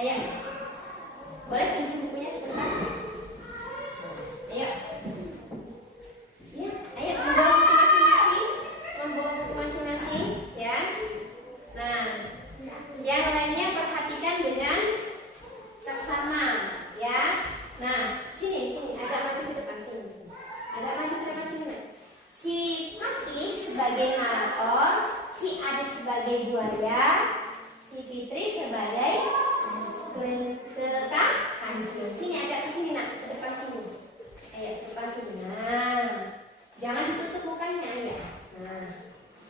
Ayo, boleh pinjam bukunya sebentar? Ayo. Ya, ayo membawa buku masing-masing, ya. Nah, yang lainnya perhatikan dengan seksama, ya. Nah, sini, agak maju ke depan sini. Agak maju ke depan sini. Si Fatih sebagai narator, si Adit sebagai buaya, si Fitri sebagai kelekang kancil. Sini agak ke sini nak, ke depan sini. Ayo ke depan sini. Nah, jangan ditutup mukanya ya. Nah,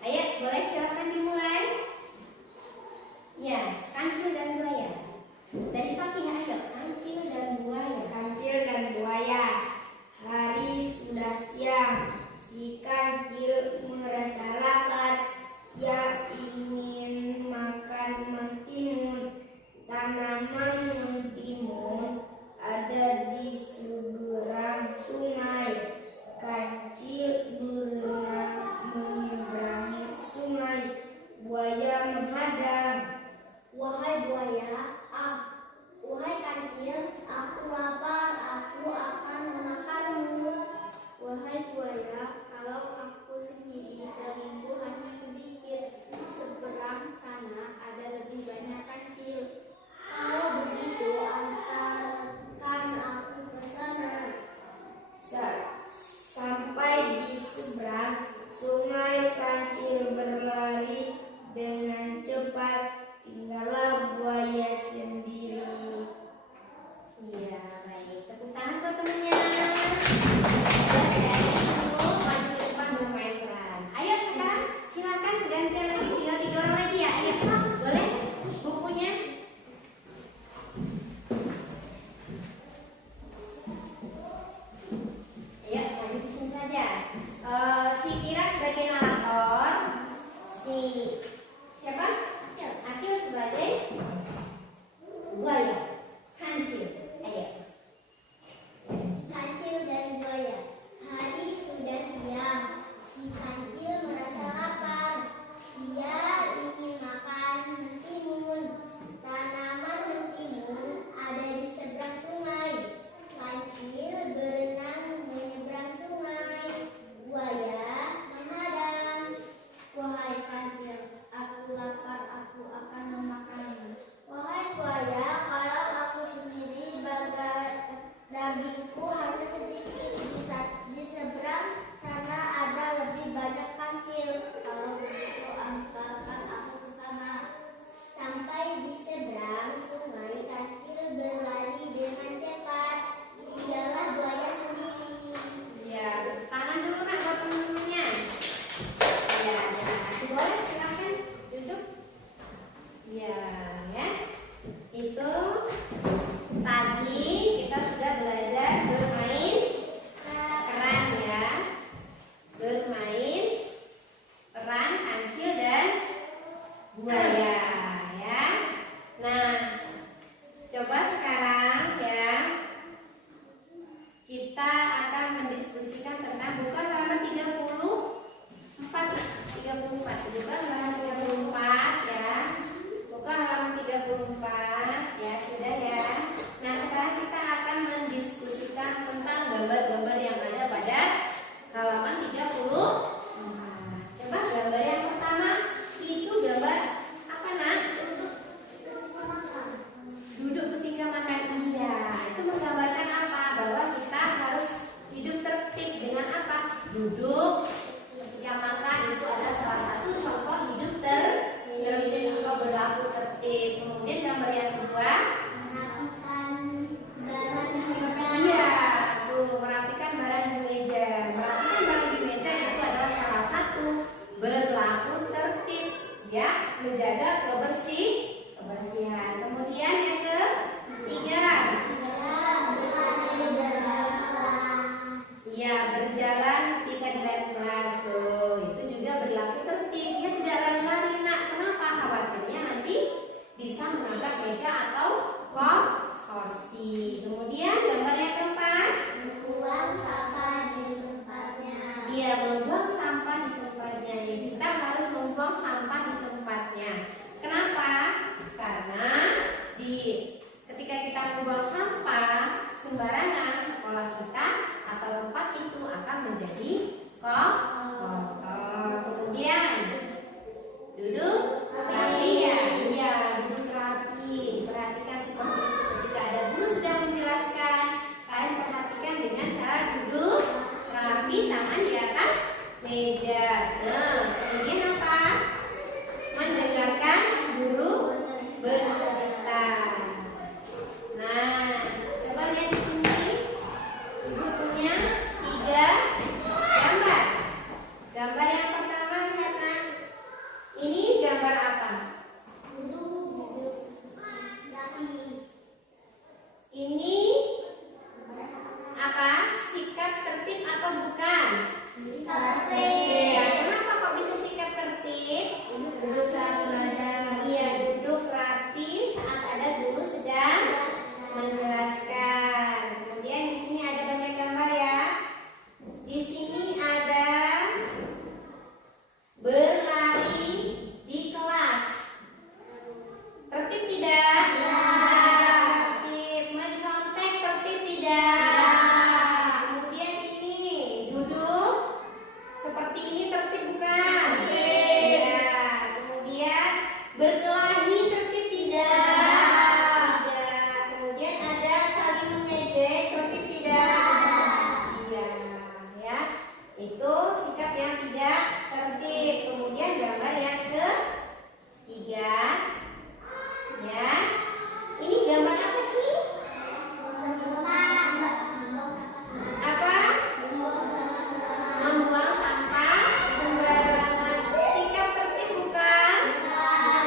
ayo boleh silakan dimulai. Ya, kancil dan buaya. Dari Fatih ayo, kancil dan buaya. Kancil dan buaya. Hari sudah siang, si kancil merasa lapar. Ia ingin makan mentimun. Tanaman mentimun ada di seberang sungai. Kancil berenang menyeberangi sungai. Buaya menghadang. Wahai kancil, aku lapar, aku akan memakanmu. Wahai buaya, kalau aku sendiri terimbu hanya sedikit, di seberang sana ada lebih banyak kancil. Kalau begitu, antarkan aku ke sana. Sampai di seberang sungai, kancil berlari dengan cepat. Tinggallah buaya sendiri. Iya, baik. Tepuk tangan buat temennya. Ya, dulu maju ke depan bermain peran. Ayo sekarang silakan gantian lagi, tinggal 3 orang lagi ya. Ayo, boleh bukunya. Ayo, maju di sini saja. Si Kira sebagai narator, si siapa? Akil sebagai buaya, kancil. Ayo. Kancil dan buaya. Hari sudah siang. Si kancil merasa lapar. Ia ingin makan mentimun. Tanaman mentimun ada di seberang sungai. Kancil berenang menyeberang sungai. Buaya menghadang. Wahai kancil, aku lapar, aku akan memakanmu. Wahai buaya, kalau aku sendiri dagingku hanya sedikit, di seberang sana ada lebih banyak kancil. Kalau begitu, antarkan aku ke sana. Sampai di seberang sungai, kancil berlari dengan cepat. Tinggallah buaya sendiri. Ya, tangan dulu nak buat teman-temannya. Ya, boleh silakan duduk. Ya. Itu tadi kita sudah belajar bermain peran ya. Bermain peran kancil dan buaya ya. Nah, coba sekarang ya kita akan mendiskusikan tentang buku halaman 34. Buku halaman 34 ya. Buku halaman 34 ya, sudah ya. Nah, sekarang kita akan mendiskusikan tentang gambar-gambar yang ada pada halaman 34. Coba gambar yang pertama itu gambar apa nak? Duduk ketika makan. Iya, itu menggambarkan apa? Bahwa kita harus hidup tertib dengan apa? Duduk ketika makan itu adalah salah satu contoh hidup tertib atau berlaku tertib. Kemudian gambar yang kedua, Merapikan barang di meja. iya, tuh merapikan barang di meja. Merapikan barang di meja itu adalah salah satu berlaku tertib, ya, menjaga kebersihan. Kemudian yang ketiga, ya, berjalan ketika dilempar ketika kita membuang sampah sembarangan, sekolah kita atau tempat itu akan menjadi kotor. Kemudian duduk rapi ya, iya duduk rapi. Perhatikan seperti itu. Ketika ada guru sedang menjelaskan, kalian perhatikan dengan cara duduk rapi, tangan di atas meja. Nah, kemudian apa? Mendengarkan guru bercerita. Nah, coba lihat di sini. Ibu punya 3 gambar. Gambar yang pertama lihat nak. Ini gambar apa? Ini apa? Sikap tertib atau bukan? Iya, kenapa kok bisa sikap tertib? Duduk saat belajar. Iya, duduk rapi saat ada guru sedang menjelaskan. Kemudian di sini ada banyak gambar ya. Di sini ada berlari di kelas. Tertib tidak? Tertib. Mencontek tertib tidak? Kemudian ini duduk seperti ini tertib bukan? Iya. Kemudian berkelahi tertib tidak? Tidak. Kemudian ada saling mengejek tertib tidak? Iya. Ya. Itu sikap yang tidak tertib. Kemudian gambar yang ketiga. Ya. Ini gambar apa sih? Apa? Membuang sampah sembarangan. Sikap tertib bukan?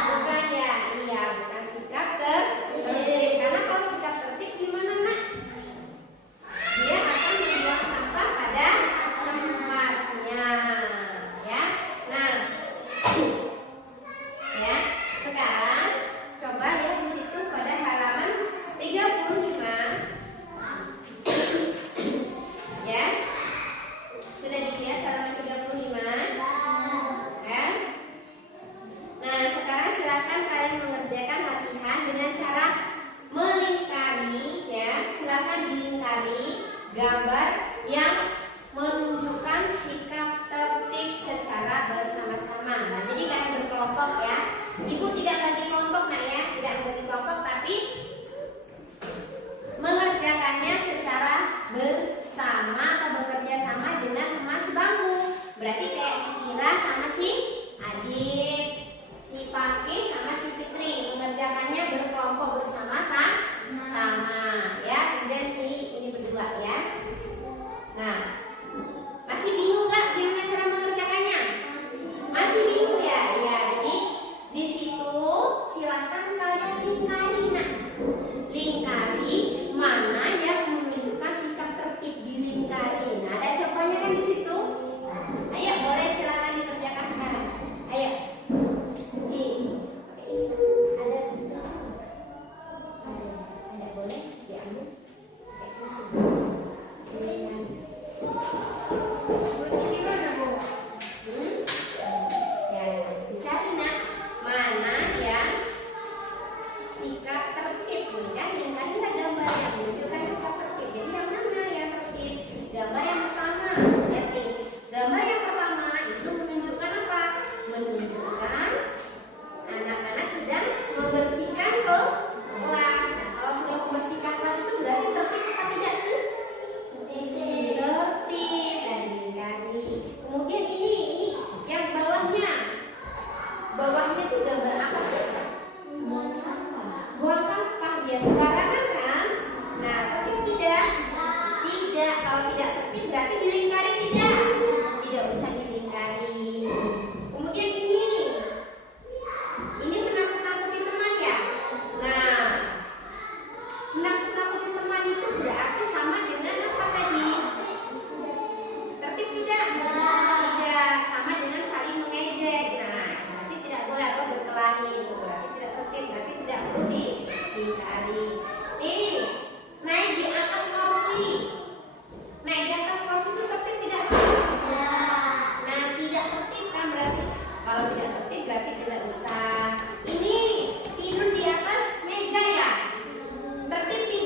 Bukan ya? Iya, bukan sikap tertib. Karena kalau sikap tertib gimana nak? Dia akan membuang sampah pada tempatnya. Ya. Nah, ya. Sekarang coba lihat di situ pada halaman 35. Ya. Sudah dilihat halaman 35? Ya. Nah, sekarang silakan kalian mengerjakan latihan dengan cara melingkari ya. Silakan dilingkari gambar yang menunjukkan sikap tertib secara bersama-sama. Nah, jadi kalian berkelompok ya. Ibu tidak bagi kelompok nak ya, tidak bagi kelompok tapi mengerjakannya secara bersama atau bekerja sama dengan teman sebangku. Berarti kayak si Kira sama si Adit, si Paki sama si Fitri, mengerjakannya berkelompok bersama sama ya. Kemudian si ini berdua ya. Nah,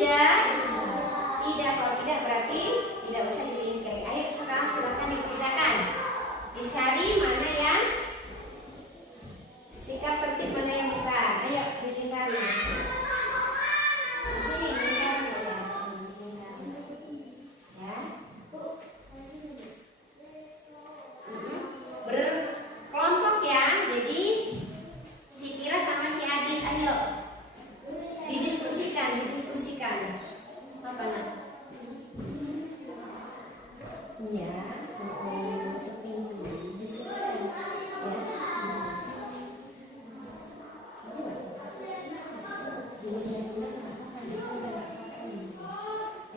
Tidak. Tidak. Kalau tidak berarti tidak usah dipilih. Ayo sekarang silakan dikerjakan. Dicari mana yang sikap penting, mana yang bukan. Ayo dicari. Di sini dicari ya. Berkelompok ya. Jadi si Kira sama si Adit, ayo didiskusikan. Apa nak? Iya, diskusikan.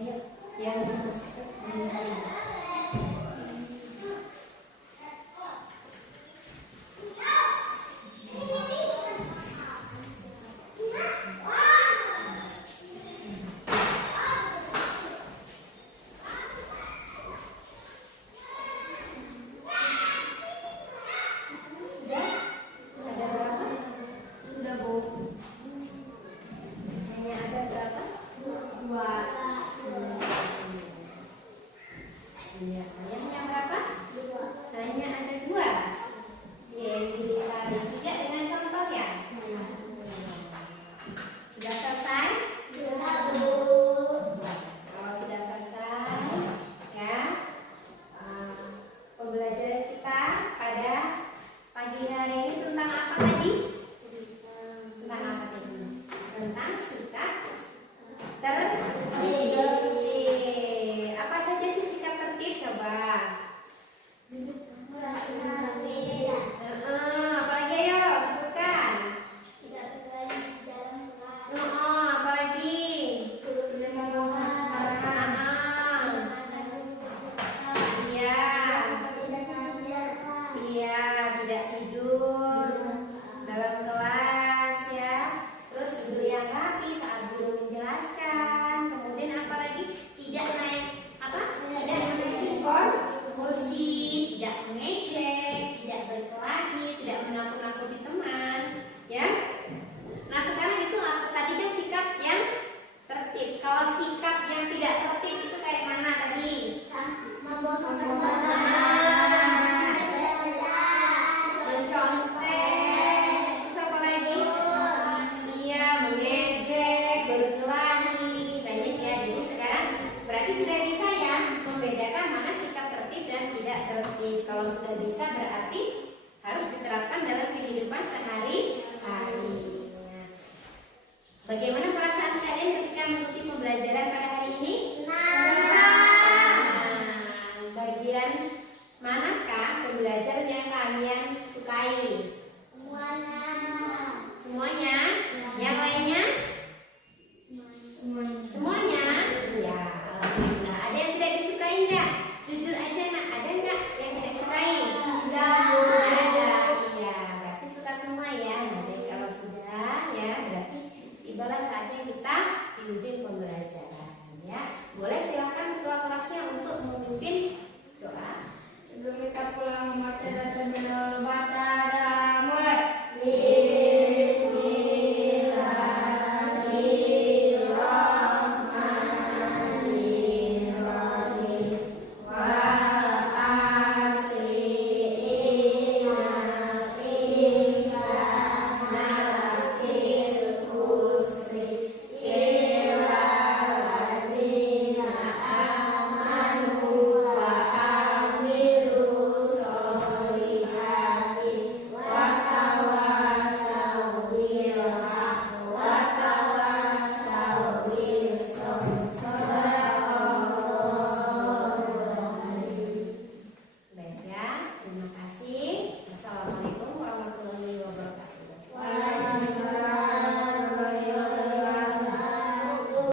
Ayo, yang Hanya ada berapa? 2.